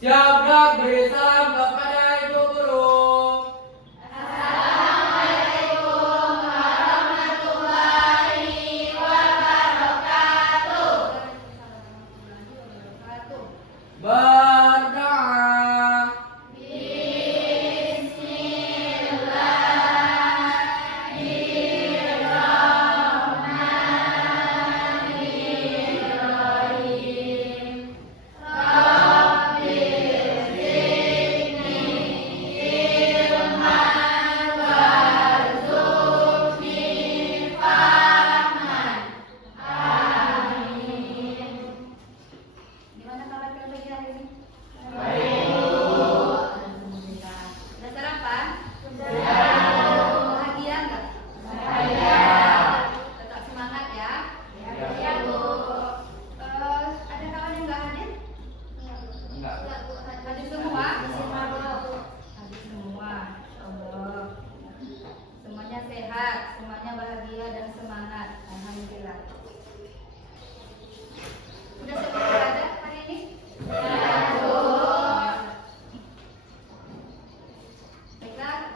Siap gerak beri salam kepada Ibu Guru. Berdoa. Gimana kabar kalian pagi hari ini? Baik. Alhamdulillah. Sudah sarapan? Sudah. Bahagia nggak? Bahagia. Tetap semangat ya. Ya. Bu. Ada kawan yang nggak hadir? Enggak. Hadir semua? Hadir semua. Allah. Semuanya sehat, semuanya bahagia dan semangat. Alhamdulillah. Udah siap belajar hari ini? Ya, Bu. Baiklah,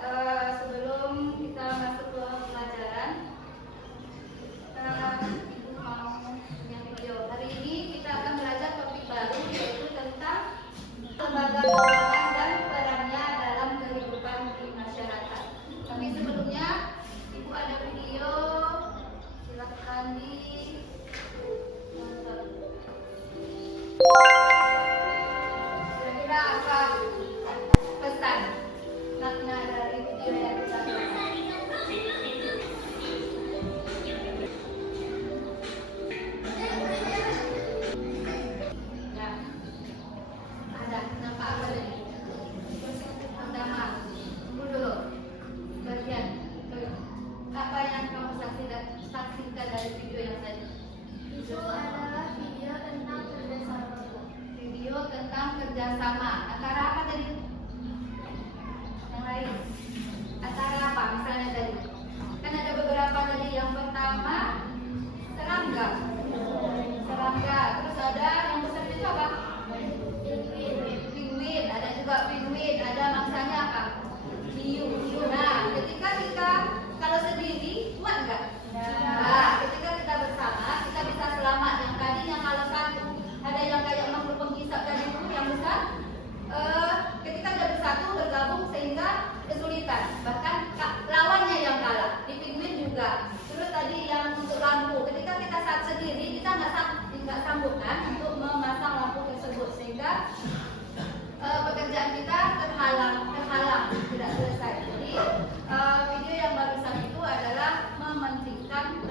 sebelum kita masuk ke pelajaran, Ibu mau punya video. Hari ini kita akan belajar topik baru, yaitu tentang lembaga keuangan dan perannya dalam kehidupan di masyarakat. Tapi sebelumnya, Ibu ada video, silakan di nonton. Kira-kira apa pesan makna dari video yang kita tonton? Ya, ada nampak apa tadi? Pertama, tunggu dulu. Bagian apa yang kamu saksikan dari video yang tadi? Itu adalah video tentang kerjasama. Video tentang kerjasama antara apa tadi? Yang lain? Antara apa? Misalnya tadi kan ada beberapa tadi. Yang pertama serangga, terus ada yang besar itu apa? Pinguin. Ada juga pinguin. Ada mangsanya apa? Hiu. Nah, ketika kita kalau sendiri kuat nggak? Nah, ketika kita bersama kita bisa selamat. Yang tadinya kalau satu ada yang kayak makhluk penghisap tadi itu yang besar, ketika dia bersatu bergabung sehingga kesulitan. Bahkan lawannya yang kalah. Di pinguin juga. Terus tadi yang untuk lampu, ketika kita saat sendiri kita nggak sanggup kan untuk memasang lampu tersebut sehingga pekerjaan kita terhalang tidak selesai. Jadi video yang barusan itu adalah mementingkan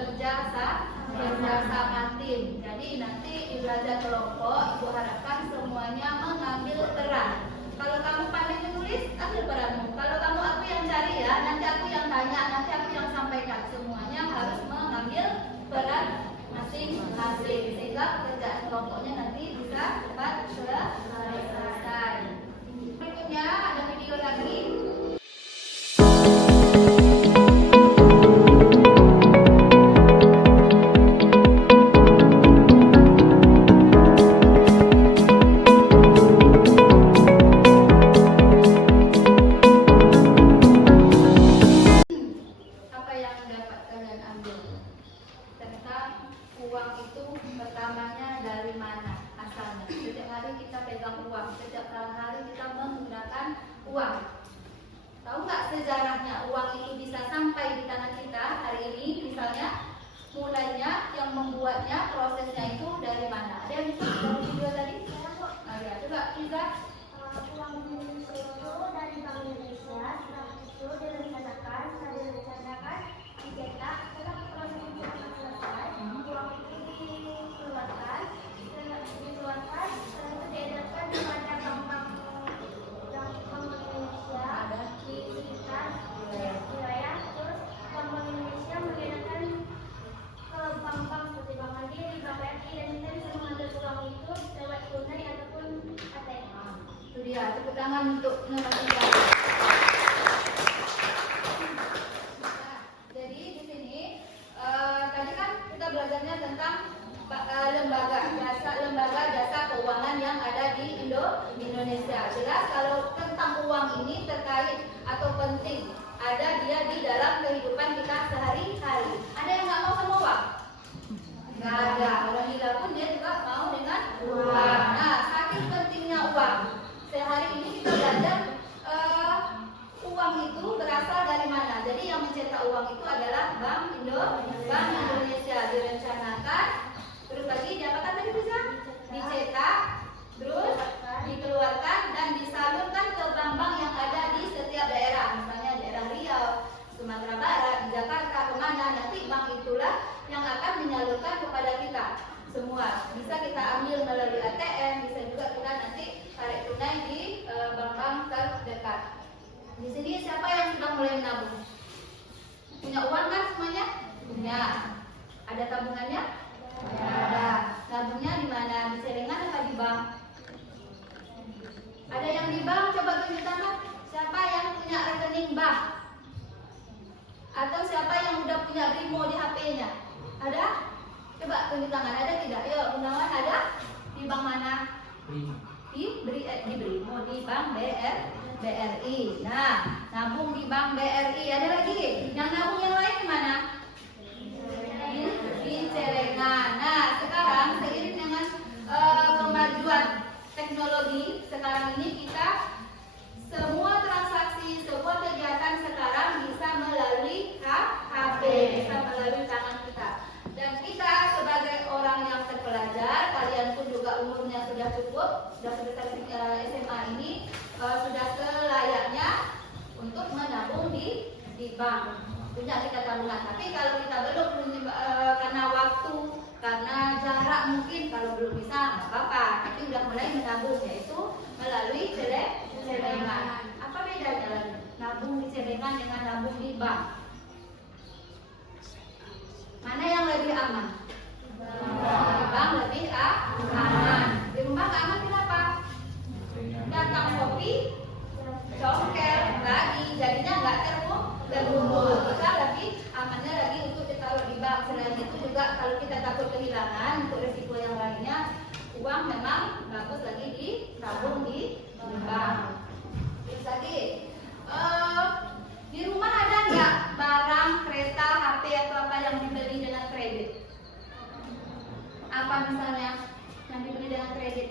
kerjasama tim. Jadi nanti di belajar kelompok Ibu harapkan semuanya mengambil peran. Kalau kamu pandai menulis, ambil peranmu. Kalau kamu aku yang cari ya, nanti aku yang tanya, nanti aku yang sampaikan. Semuanya harus mengambil peran masing-masing sehingga pekerjaan kelompoknya nanti bisa cepat selesai. Berikutnya ada video lagi. Apa yang dapat kalian ambil tentang uang itu? Pertamanya dari mana asalnya? Setiap hari kita pegang uang, setiap hari kita menggunakan uang. Tahu nggak sejarahnya uang itu bisa sampai di tangan kita hari ini? Misalnya mulainya yang membuatnya, prosesnya itu dari mana? Ada yang bisa dari video tadi? Nah, ya, coba Iza. Uang itu dari Bank Indonesia. Setelah itu direncanakan, dicetak. Setelah proses pencetak selesai, uang itu dikeluarkan, setelah itu diedarkan kepada bank-bank Indonesia di sekitar wilayah. Terus bank Indonesia mengedarkan ke bank-bank seperti Bank Mandiri, Bank BRI, dan kita bisa mengambil uang itu lewat tunai ataupun ATM. Itu dia, tepuk tangan untuk narasumber. Nah, jadi di sini tadi kan kita belajarnya tentang lembaga jasa keuangan yang ada di Indonesia. Ada tabungannya? Ada. Tabungnya di mana? Di celengan atau di bank? Ada yang di bank? Coba tunjuk tangan. Siapa yang punya rekening bank? Atau siapa yang udah punya Brimo di HP-nya? Ada? Coba tunjuk tangan. Ada tidak? Yuk, Gunawan ada? Di bank mana? Di Brimo, di bank BRI. Nah, nabung di bank BRI. Ada lagi? Yang nabung yang lain di mana? Di celengan. Nah, sekarang seiring dengan kemajuan teknologi, sekarang ini kita semua transaksi, semua kegiatan sekarang bisa melalui HP, bisa melalui tangan kita. Dan kita sebagai orang yang terpelajar, kalian pun juga umurnya sudah cukup, sudah selesai SMA ini, sudah selayaknya untuk menabung di bank. Punya kita tabungan. Tapi kalau kita belum karena waktu, karena jarak mungkin kalau belum bisa nggak apa-apa. Tapi udah mulai menabung, yaitu melalui celengan. Apa bedanya lagi? Nabung di celengan dengan nabung di bank. Mana yang lebih aman? Di bank lebih aman. Di rumah nggak aman kenapa? Datang kopi, congkel lagi, jadinya nggak terkumpul. Kita lebih amannya lagi untuk ditaruh di bank. Selain itu juga kalau kita takut kehilangan untuk risiko yang lainnya, uang memang bagus lagi ditabung di bank. Terus lagi, di rumah ada nggak barang, kereta, HP atau apa yang dibeli dengan kredit? Apa misalnya yang dibeli dengan kredit?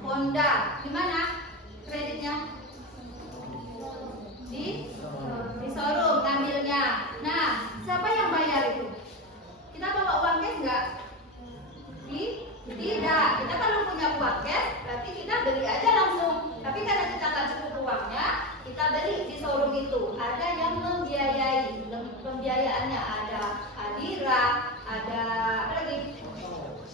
Honda. Di mana kreditnya? Di showroom ngambilnya. Nah, siapa yang bayar itu? Kita bawa uang cash nggak? Tidak. Kita kalau punya uang cash, berarti kita beli aja langsung. Tapi karena kita nggak cukup uangnya, kita beli di showroom itu. Ada yang membiayai, pembiayaannya ada Adira, ada apa lagi?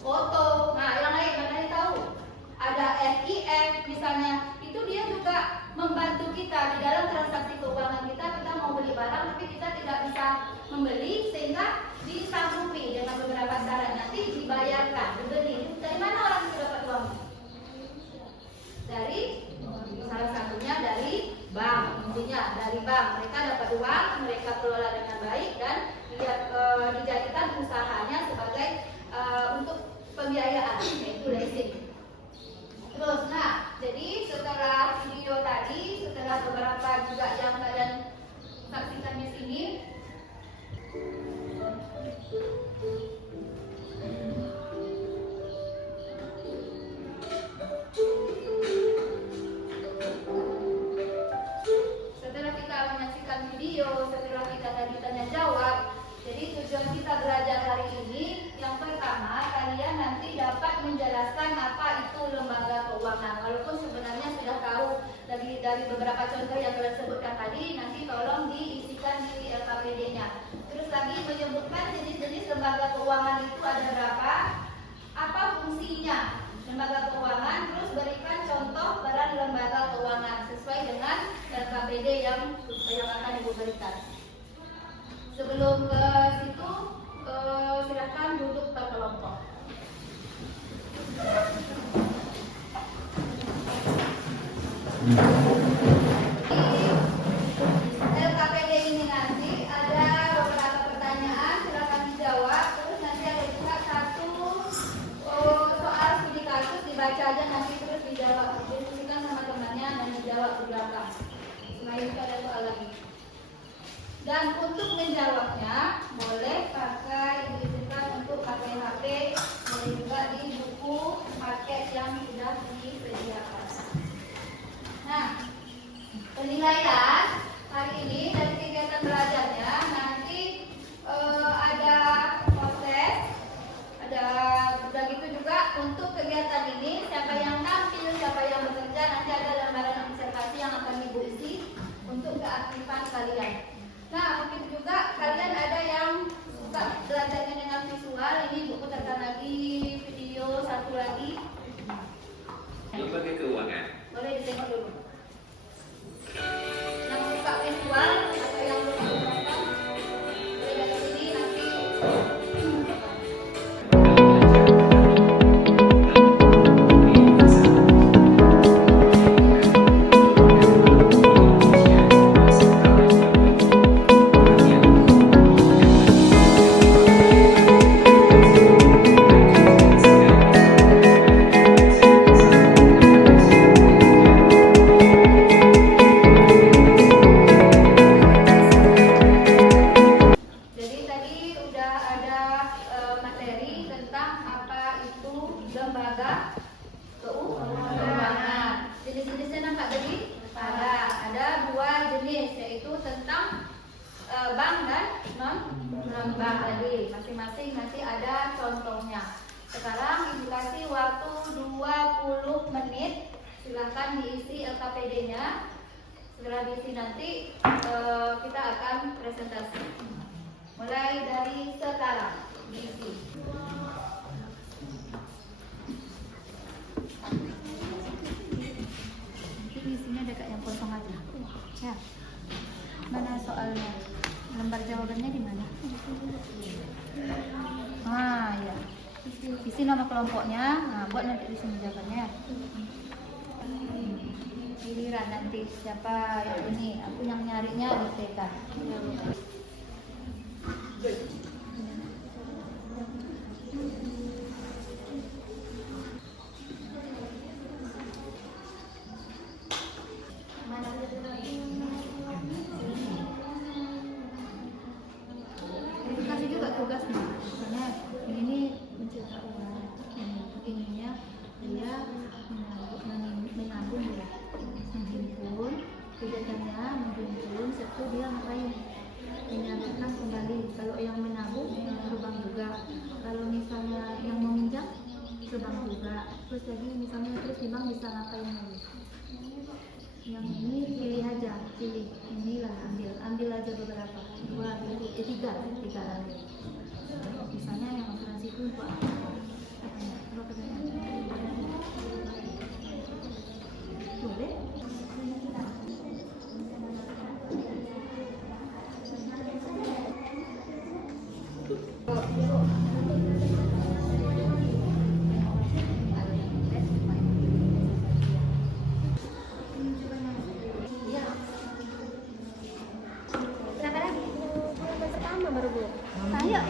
Foto. Nah, yang lain mana tahu? Ada FIF misalnya. Itu dia juga membantu kita di dalam transaksi keuangan kita. Kita mau beli barang tapi kita tidak bisa membeli sehingga disanggupi dengan beberapa syarat, nanti dibayarkan, dibeli. Dari mana orang itu dapat uang? Dari salah satunya dari bank. Intinya dari bank mereka dapat uang, mereka kelola dengan baik dan dijadikan usahanya sebagai untuk pembiayaan, yaitu leasing. Terus, nah, jadi setelah video tadi, setelah beberapa juga yang kalian saksikan di sini, setelah kita menyaksikan video, setelah kita tadi tanya jawab, jadi tujuan kita belajar hari ini, yang pertama kalian nanti dapat menjelaskan apa itu lembaga keuangan. Walaupun sebenarnya sudah tahu dari beberapa contoh yang kalian sebutkan tadi, nanti tolong diisikan di LKPD-nya. Terus lagi menyebutkan jenis-jenis lembaga keuangan itu ada berapa, apa fungsinya lembaga keuangan, terus berikan contoh peran lembaga keuangan sesuai dengan LKPD yang akan Ibu berikan. Sebelum ke situ, silakan duduk berkelompok. Di LKPD ini nanti ada beberapa pertanyaan, silakan dijawab. Terus nanti ada juga satu soal studi kasus, dibaca aja nanti terus dijawab. Diskusikan sama temannya dan dijawab di belakang. Selain itu ada soal lagi. Dan untuk menjawabnya boleh pakai diisikan untuk pakai HP, boleh juga di buku paket yang sudah disediakan. Nah, penilaian hari ini dari kegiatan belajarnya nanti ada proses, ada udah gitu juga untuk kegiatan ini siapa yang tampil, siapa yang bekerja, nanti ada lembaran observasi yang akan Ibu isi untuk keaktifan kalian. Nah, mungkin juga kalian ada yang suka belajarnya dengan visual. Ini buku putarkan lagi video satu lagi. Lembaga keuangan. Boleh ditengok dulu. Yang suka visual atau yang belum suka, boleh dari sini nanti Silahkan diisi LKPD-nya. Setelah diisi nanti kita akan presentasi. Mulai dari sekarang diisi. Nanti isinya dekat yang kosong aja. Ya. Mana soalnya? Lembar jawabannya di mana? Ah ya. Isi nama kelompoknya. Nah, buat nanti di sini jawabannya. Giliran nanti siapa yang ini? Aku yang nyarinya di TK. Kasih juga tugas nih. Misalnya ini mencetak uang, ininya dia menabung ya, menghimpun, kegiatannya menghimpun, serta dia ngapain? Menyalurkan kembali. Kalau yang menabung ke bank juga, kalau misalnya yang meminjam ke bank juga. Terus lagi misalnya terus di bank bisa ngapain lagi? Yang ini pilih aja, pilih inilah ambil aja beberapa, 2, 3 ambil. Misalnya yang asuransi itu untuk apa? Boleh? Berapa lagi? Pertama baru Bu. Ayo.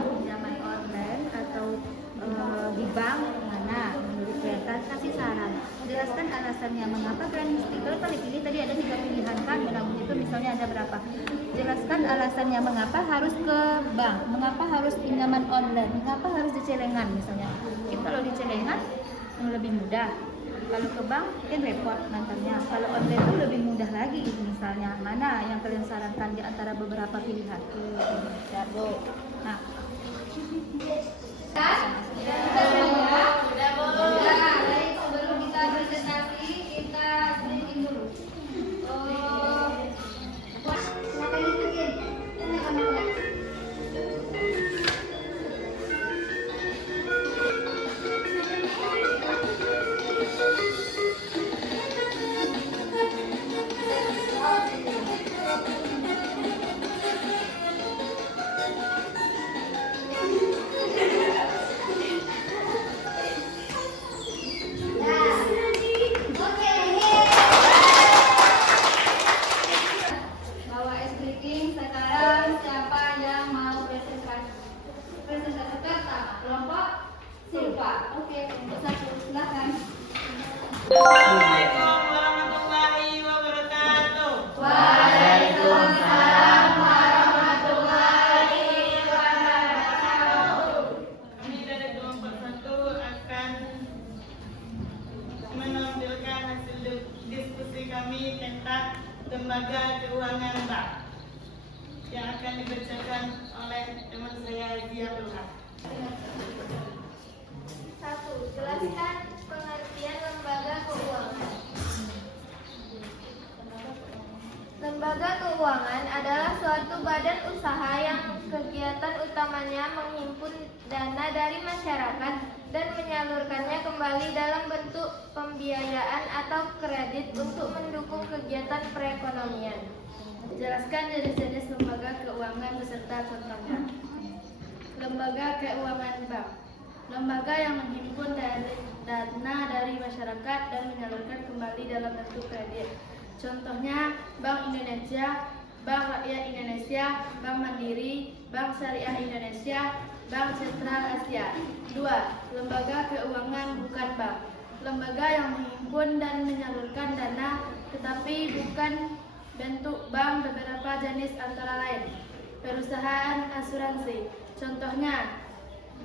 Pinjaman online atau di bank mana menurut kalian? Kasih saran, jelaskan alasannya mengapa kalian mesti. Kalau kalian pilih tadi ada 3 pilihan kan, menabung itu misalnya ada berapa? Jelaskan alasannya mengapa harus ke bank, mengapa harus pinjaman online, mengapa harus di celengan misalnya. Kita kalau di celengan lebih mudah. Kalau ke bank kan repot nantinya. Kalau online itu lebih mudah lagi. Misalnya mana yang kalian sarankan di antara beberapa pilihan? Nah, baik, sebelum kita presentasi kita briefing dulu. Silakan ikutin. Bawa es briefing. Sekarang siapa yang mau presentasi? Presentasi pertama kelompok Silva. Oke, kelompok 1 silakan. Assalamualaikum warahmatullahi wabarakatuh. Waalaikumsalam warahmatullahi wabarakatuh. Kami dari kelompok 1 akan menampilkan hasil diskusi kami tentang lembaga keuangan bank yang akan dibacakan oleh teman saya Ziatul Haq. 1. Jelaskan pengertian lembaga keuangan. Lembaga keuangan adalah suatu badan usaha yang kegiatan utamanya menghimpun dana dari masyarakat dan menyalurkannya kembali dalam bentuk pembiayaan atau kredit untuk mendukung kegiatan perekonomian. Jelaskan jenis-jenis lembaga keuangan beserta contohnya. Lembaga keuangan bank. Lembaga yang menghimpun dana dari masyarakat dan menyalurkan kembali dalam bentuk kredit. Contohnya Bank Indonesia, Bank Rakyat Indonesia, Bank Mandiri, Bank Syariah Indonesia, Bank Sentral Asia. 2. Lembaga keuangan bukan bank. lembaga yang menghimpun dan menyalurkan dana, tetapi bukan bentuk bank. Beberapa jenis antara lain perusahaan asuransi, contohnya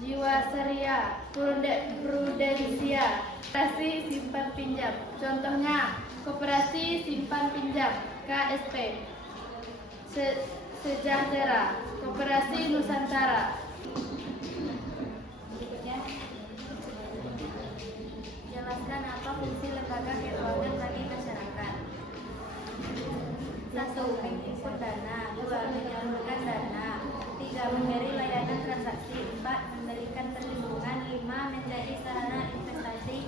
Jiwasraya, Prudensia, koperasi simpan pinjam, contohnya koperasi simpan pinjam KSP, Sejahtera, Koperasi Nusantara. Berikutnya, jelaskan apa fungsi lembaga keuangan bagi masyarakat. 1. Menghimpun dana. 2. Menyalurkan dana. 3. Memberi layanan transaksi. 4. Memberikan perlindungan. 5. Menjadi sarana investasi.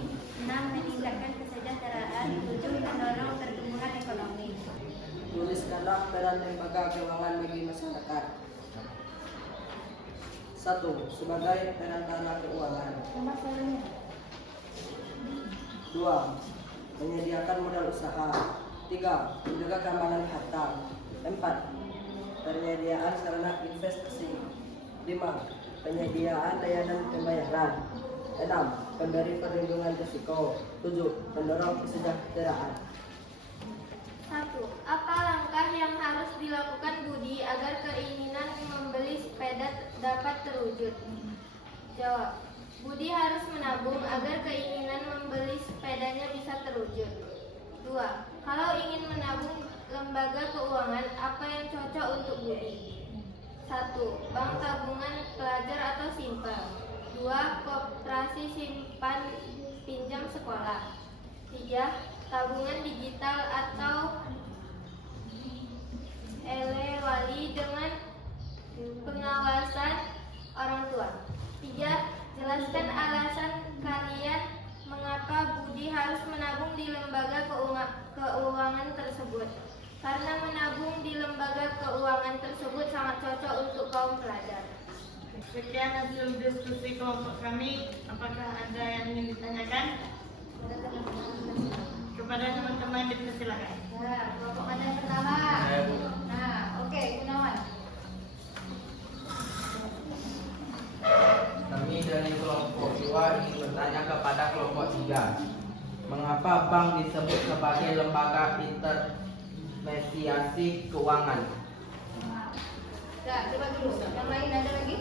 6. Meningkatkan kesejahteraan. 7. Mendorong pertumbuhan ekonomi. Tuliskanlah peran lembaga keuangan bagi masyarakat. 1. Sebagai perantara keuangan. 2. Menyediakan modal usaha. 3. Menjaga keamanan harta. 4. Penyediaan sarana investasi. 5. Penyediaan layanan pembayaran. 6. Pemberi perlindungan risiko. 7. Mendorong kesejahteraan. 1. Apa langkah yang harus dilakukan Budi agar keinginan membeli sepeda dapat terwujud? Jawab. Budi harus menabung agar keinginan membeli sepedanya bisa terwujud. 2. Kalau ingin menabung lembaga keuangan, apa yang cocok untuk Budi? 1. Bank tabungan pelajar atau simpel. 2. Koperasi simpan pinjam sekolah. 3. Tabungan digital atau elewali dengan pengawasan orang tua. 3. Jelaskan alasan kalian mengapa Budi harus menabung di lembaga keuangan tersebut. Karena menabung di lembaga keuangan tersebut sangat cocok untuk kaum pelajar. Sekian hasil diskusi kelompok kami. Apakah ada yang ingin ditanyakan? Kepada teman-teman dipersilakan. Nah, kelompok mana yang pertama? Nah, oke, Gunawan. Kami dari kelompok 2 ingin bertanya kepada kelompok 3. Mengapa bank disebut sebagai lembaga intermediasi keuangan? Nah, coba dulu. Yang lain ada lagi?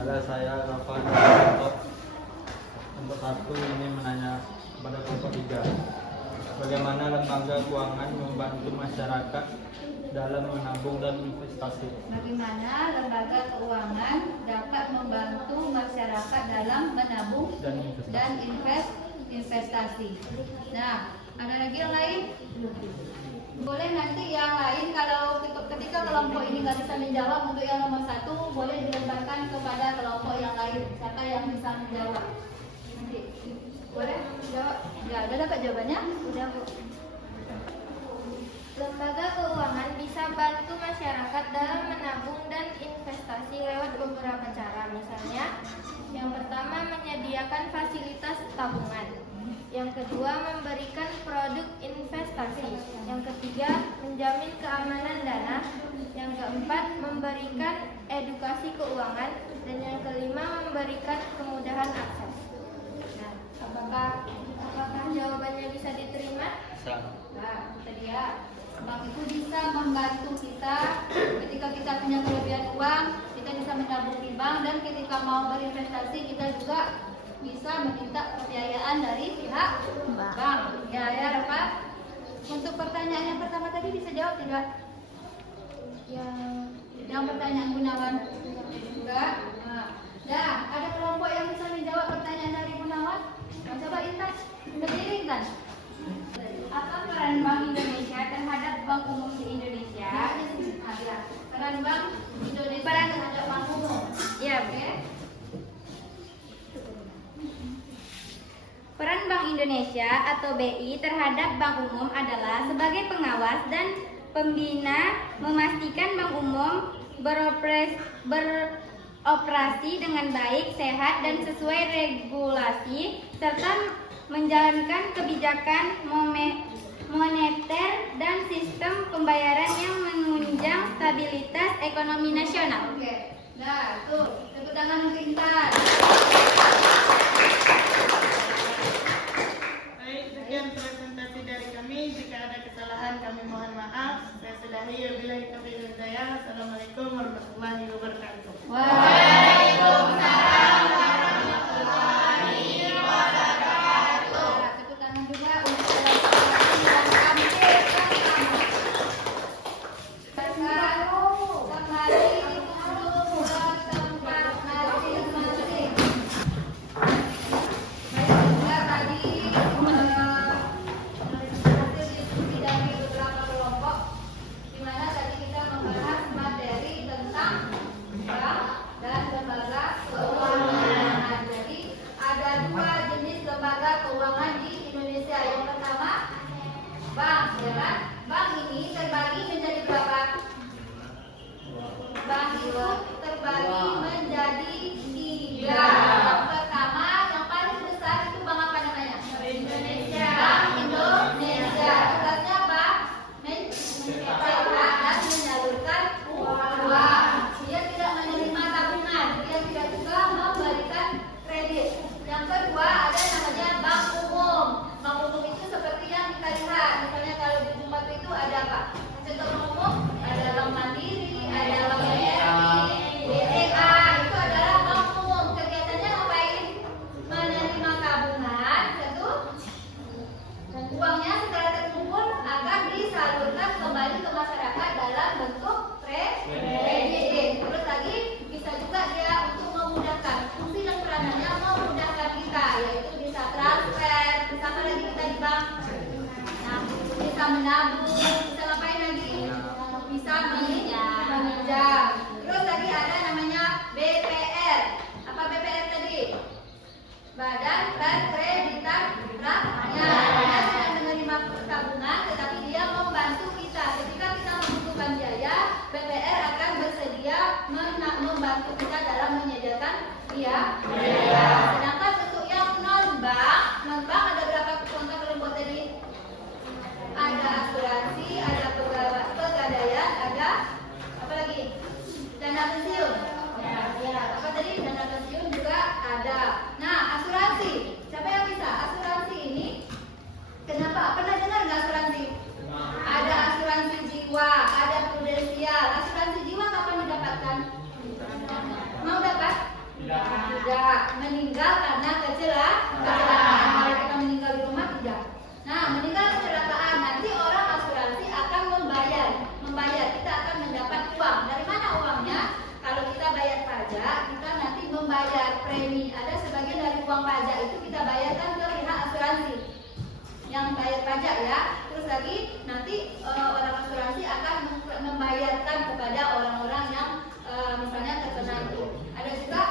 Kalau saya Rafa untuk 1 ini menanya kepada kelompok 3. Bagaimana lembaga keuangan membantu masyarakat dalam menabung dan investasi? Bagaimana lembaga keuangan dapat membantu masyarakat dalam menabung dan investasi. Nah, ada lagi yang lain? Boleh nanti yang lain kalau ketika kelompok ini nggak bisa menjawab untuk yang nomor 1, boleh dilemparkan kepada kelompok yang lain. Siapa yang bisa menjawab? Nanti. Boleh jawab? Ya, udah dapat jawabannya? Udah, Bu. Lembaga keuangan bisa bantu masyarakat dalam menabung dan investasi lewat beberapa cara. Misalnya, yang pertama menyediakan fasilitas tabungan. Yang kedua, memberikan produk investasi. Yang ketiga, menjamin keamanan dana. Yang keempat, memberikan edukasi keuangan. Dan yang kelima, memberikan kemudahan akses. Nah, apakah jawabannya bisa diterima? Nah, itu dia. Bank itu bisa membantu kita ketika kita punya kelebihan uang, kita bisa menabung di bank, dan ketika mau berinvestasi kita juga bisa meminta pembiayaan dari pihak bank. Ya, Rafa. Untuk pertanyaan yang pertama tadi bisa jawab tidak? Yang pertanyaan Gunawan enggak. Nah, ada kelompok yang bisa menjawab pertanyaan dari Gunawan? Coba Intan, berdiri Intan. Apa peran Bank Indonesia terhadap bank umum di Indonesia? Peran Bank Indonesia terhadap bank umum. Ya, Oke. Peran Bank Indonesia atau BI terhadap bank umum adalah sebagai pengawas dan pembina, memastikan bank umum beroperasi dengan baik, sehat, dan sesuai regulasi, serta menjalankan kebijakan moneter dan sistem pembayaran yang menunjang stabilitas ekonomi nasional. Oke. Nah, tuh, tepuk tangan untuk Intan. Baik, sekian presentasi dari kami. Jika ada kesalahan kami mohon maaf. Saya sudahi. Wabillahi taufiq wal hidayah. Assalamualaikum warahmatullahi wabarakatuh. Waalaikumsalam warahmatullahi wabarakatuh. Tepuk tangan juga untuk presentasi yang kami pertama. Kembali duduk ke tempat masing-masing. Baik, juga tadi hasil diskusi dari beberapa kelompok, di mana tadi kita membahas materi tentang bank dan lembaga keuangan. Jadi ada dua jenis lembaga keuangan di Indonesia. Yang pertama bank, ya kan? Bank ini terbagi menjadi berapa? Bank itu terbagi menjadi 3. Yang pertama, yang paling besar itu bank apa namanya? Indonesia. Bank Indonesia. Tugasnya apa? Mencetak dan menyalurkan uang. Dia tidak menerima tabungan. Dia tidak juga memberikan kredit. Yang kedua ada namanya bank umum. Bank umum itu seperti yang kita lihat. Misalnya kalau di tempat itu ada apa? Contoh bank umum ada Bank Mandiri, ada Bank BRI, BCA. Itu adalah bank umum. Kegiatannya ngapain? Menerima tabungan, satu, dan uangnya setelah terkumpul akan disalurkan kembali ke masyarakat dalam bentuk kredit. Terus lagi bisa juga dia untuk memudahkan, fungsi dan peranannya memudahkan kita, yaitu bisa transfer, bisa apa lagi kita di bank, nah, bisa menabung, bisa ngapain lagi, bisa meminjam. Terus tadi ada namanya BPR. Apa BPR tadi? Badan Perkreditan Rakyat. Dia tidak menerima tabungan, tetapi dia membantu kita. Ketika kita membutuhkan biaya, BPR akan bersedia membantu kita dalam menyediakan biaya. Sedangkan untuk yang non-bank ada berapa contoh kelompok tadi? Ada asuransi, ada pegadaian, ada apa lagi? Dana pensiun. Ya, apa tadi? Dana pensiun juga ada. Nah, asuransi. Siapa yang bisa? Asuransi ini kenapa? Pernah dengar nggak asuransi? Ada asuransi jiwa, ada prudensial. Asuransi jiwa kapan didapatkan? Mau dapat? Tidak. Meninggal karena kecelakaan. Kalau kita meninggal di rumah tidak. Nah, meninggal kecelakaan, nanti orang asuransi akan membayar. Kita akan mendapat uang. Dari mana uangnya? Kalau kita bayar pajak, kita nanti membayar premi. Ada sebagian dari uang pajak itu kita bayarkan ke pihak asuransi yang bayar pajak, ya. Terus lagi nanti orang asuransi akan membayarkan kepada orang-orang yang misalnya terkena itu. Ada juga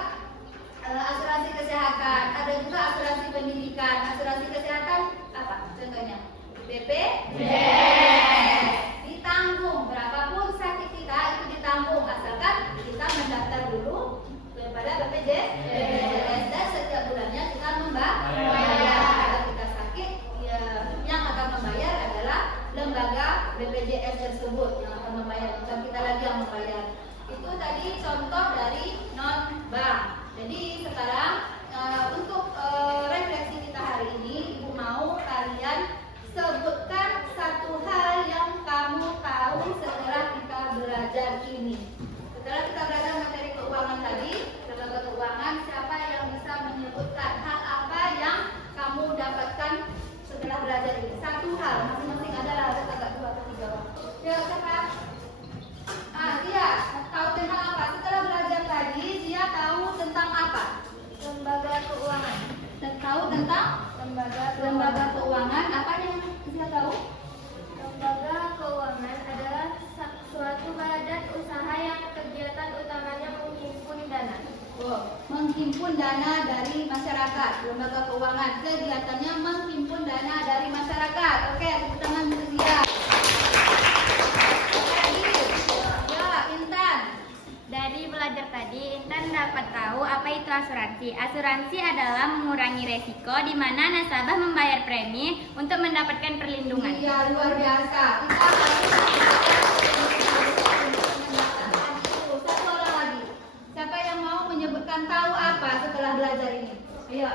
asuransi kesehatan, ada juga asuransi pendidikan. Asuransi kesehatan apa contohnya? BPJS. Ditanggung berapapun sakit kita itu ditanggung, asalkan kita mendaftar dulu kepada BPJS dan setiap bulannya kita membayar. Kalau kita sakit, ya, yang akan membayar adalah lembaga BPJS tersebut yang akan membayar, bukan kita lagi yang membayar. Itu tadi contoh dari non-bank. Jadi sekarang untuk refleksi kita hari ini, Ibu mau kalian sebutkan satu hal yang kamu tahu setelah kita belajar ini. Setelah kita belajar materi keuangan tadi, lembaga keuangan, siapa yang bisa menyebutkan hal apa yang kamu dapatkan setelah belajar ini? Satu hal, masing-masing adalah agak 2 atau 3 orang. Ya, siapa? Dia tahu tentang apa? Setelah belajar tadi, dia tahu tentang apa? Lembaga keuangan. Dan tahu tentang lembaga keuangan. Apa yang dia tahu? Lembaga keuangan adalah suatu badan usaha yang kegiatan utamanya menghimpun dana. Menghimpun dana dari masyarakat. Lembaga keuangan kegiatannya menghimpun dana dari masyarakat. Oke, tepuk tangan untuk dia. Ya, Intan. Dari belajar tadi, Intan dapat tahu apa itu asuransi. Asuransi adalah mengurangi resiko di mana nasabah membayar premi untuk mendapatkan perlindungan. Iya, luar biasa. Kita harus satu orang lagi. Siapa belajar ini? Ayo.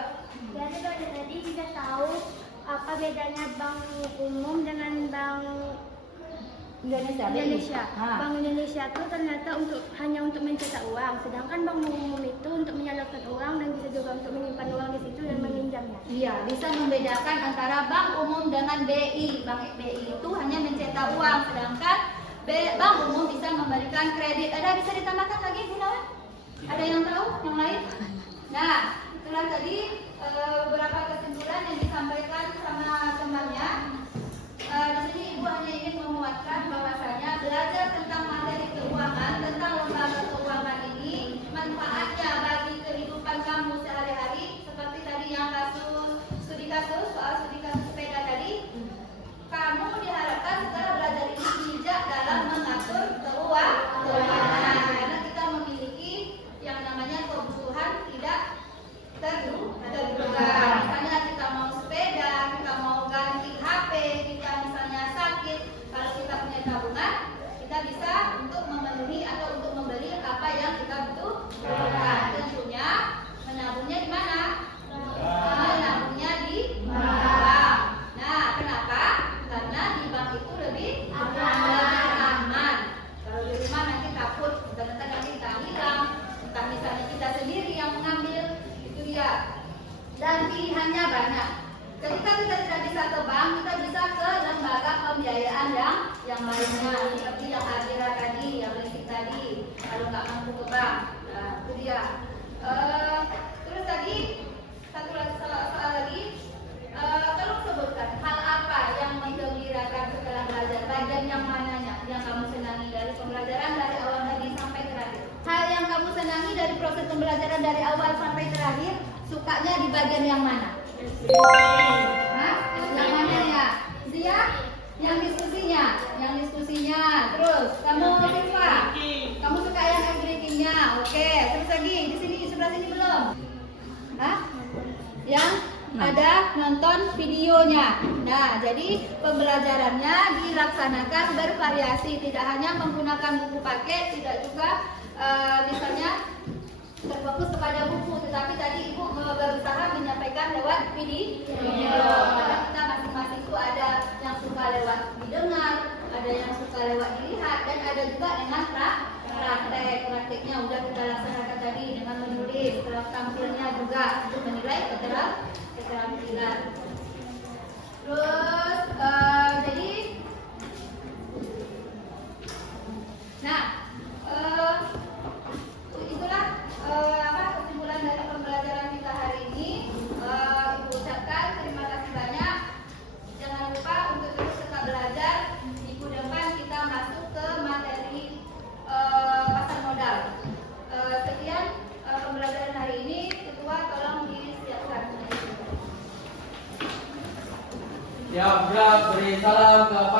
Jadi pada tadi kita tahu apa bedanya bank umum dengan bank Indonesia. Bank Indonesia itu ternyata hanya untuk mencetak uang, sedangkan bank umum itu untuk menyalurkan uang dan bisa juga untuk menyimpan uang di situ dan meminjamnya. Iya, bisa membedakan antara bank umum dengan BI. Bank BI itu hanya mencetak uang, sedangkan bank umum bisa memberikan kredit. Ada bisa ditambahkan lagi, Gunawan? Ada yang tahu? Yang lain? Nah, itulah tadi beberapa kesimpulan yang disampaikan sama temannya. Di sini Ibu hanya ingin menguatkan bahwasanya belajar tentang materi keuangan, tentang lembaga keuangan ini manfaatnya bagi kehidupan kamu sehari-hari, seperti tadi yang studi kasus sepeda tadi. Kamu diharapkan setelah belajar ini bijak dalam mengatur keuangan, karena kita memiliki yang namanya kebutuhan tidak terduga. Misalnya kita mau sepeda, kita mau ganti HP, kita misalnya sakit, kalau kita punya tabungan, kita bisa untuk memenuhi atau untuk membeli apa yang kita butuhkan. Tentunya menabungnya di mana? Menabungnya di bank. Nah, kenapa? Karena di bank itu lebih aman. Kalau di rumah nanti takut, ternyata nanti kita hilang, entah misalnya kita sendiri yang mengambil, itu dia. Dan pilihannya banyak. Ketika kita tidak bisa ke bank, kita bisa ke lembaga pembiayaan yang lainnya, seperti yang Adira tadi, yang Lisik tadi. Kalau nggak mampu ke bank, nah, itu dia. Terus tadi satu lagi soal lagi, tolong sebutkan hal apa yang menggembirakan setelah belajar, bagian yang mananya yang kamu senangi dari pembelajaran dari awal tadi sampai terakhir. Hal yang kamu senangi dari proses pembelajaran dari awal sampai terakhir, sukanya di bagian yang mana? Hah? Yang mana ya? Zia? Yang diskusinya. Terus kamu Siswa? Kamu suka yang breakingnya? Oke. Terus lagi di sini sebelah sini belum? Hah? Yang ada nonton videonya. Nah, jadi pembelajarannya dilaksanakan bervariasi, tidak hanya menggunakan buku paket, tidak juga misalnya terfokus kepada buku, tetapi tadi Ibu berusaha menyampaikan lewat video. Karena kita masing-masing itu ada yang suka lewat didengar, ada yang suka lewat dilihat, dan ada juga dengan prakteknya udah kita laksanakan tadi dengan menulis, terus tampilnya juga untuk menilai keterampilan. Terus jadi itulah kesimpulan dari pembelajaran kita hari ini. Ibu ucapkan terima kasih banyak. Jangan lupa untuk terus tetap belajar. Minggu depan kita masuk ke materi pasar modal. Sekian pembelajaran hari ini. Ketua tolong disiapkan. Ya, beri salam kepada